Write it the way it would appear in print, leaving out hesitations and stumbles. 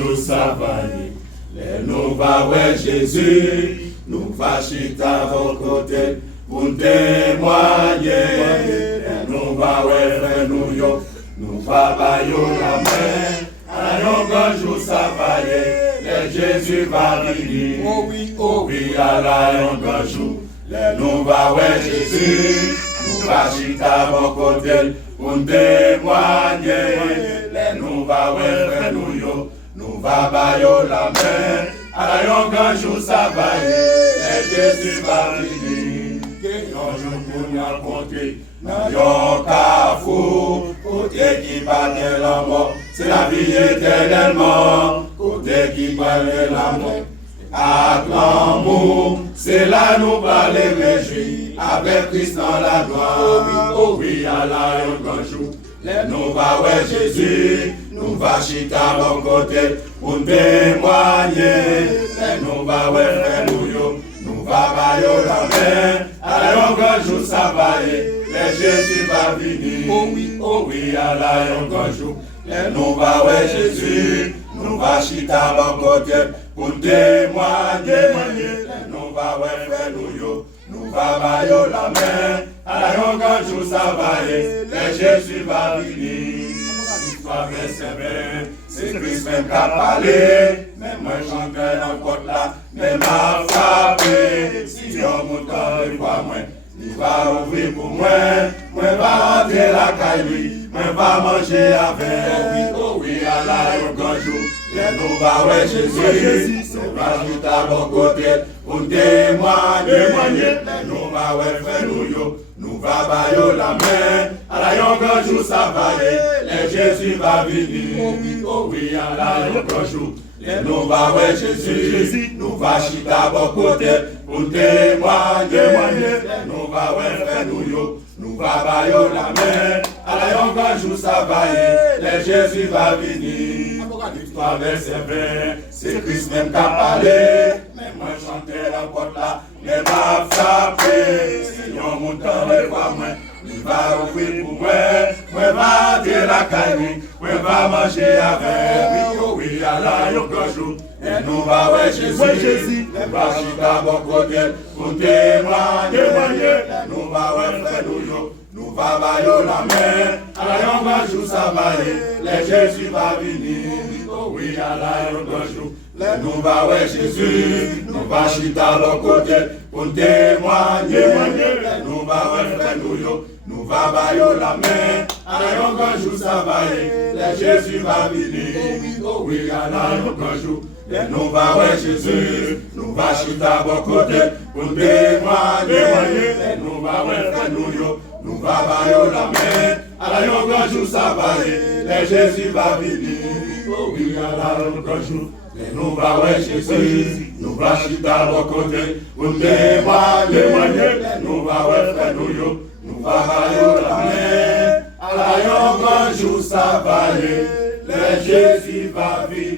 jour savaillé. Les nous va ouais Jésus, nous va chiter à vos côtés pour témoigner. Les nous va ouais frère nous yo, nous va bailler la main. À un jour savaillé, les Jésus va venir. Oh oui, à un jour. Les nous va ouais Jésus, nous va chiter à vos côtés pour témoigner. Les nous va ouais frère nous yo, nous va bailler la main. À un jour ça va y, Jésus va venir. Un jour pour nous rencontrer, dans un carrefour, côté qui bat la mort, c'est la vie éternellement. Côté qui bat la mort, à l'amour, c'est là nous va les réjouir, avec Christ dans la gloire. Oh oui, à la un jour. Les nous va ouais Jésus, nous va chiter à mon côté pour témoigner. Les nous va ouais frère nous yo, nous va bailler la main. À un jour ça va y, les Jésus va venir. Oh oui, à la un jour. Les nous va ouais Jésus, nous va chiter à mon côté pour témoigner. Les nous va ouais frère nous yo, nous va bailler la main. À un jour ça va y, les Jésus va venir. C'est Christ même qui a parlé, même moi chantais encore là, même m'a frappé. Si on monte dans le bois, il va ouvrir pour moi, moi va rentrer la caille, moi va manger avec. Oh oui, à la un jour, les nous va ouais Jésus, nous va juste à mon côté pour témoigner. Les nous va ouais frère nous yo, nous va bailler la main. À la un jour ça va y, les Jésus va venir. Oh oui, à la un jour, les nous va ouais Jésus, nous va chiter à mon côté pour témoigner. Les nous va ouais frère nous yo, nous va bailler la main. À la un jour ça va y, les Jésus va venir. Toi verset 20, c'est Christ même qui a parlé, mais moi chantais la porte là, mais m'a frappé. Si on monte dans les voies, il va ouvrir pour moi, moi va dire la caille, moi va manger avec. Oh oui, à la un jour, et nous va ouais Jésus, nous va chiter à mon côté pour témoigner. Nous va ouais frère nous yo, nous va bailler la main. À la un jour ça va y, les Jésus va venir. Oh oui, à la un jour, les nous va ouais Jésus, nous va chiter à mon côté pour témoigner. Les nous va ouais frère nous yo, nous va bailler la main. À la un jour ça va y, les Jésus va venir. Oh oui, à la un jour, les nous va ouais Jésus, nous va chiter à mon côté pour témoigner. Les nous va ouais frère nous yo, nous va bailler la main. À la un jour ça va y, les Jésus va venir. Oh oui, à la un jour, les nous va ouais Jésus, nous va chiter à mon côté pour témoigner. Les nous va ouais frère nous yo, nous va bailler la main. À la un jour ça va y, les Jésus va venir.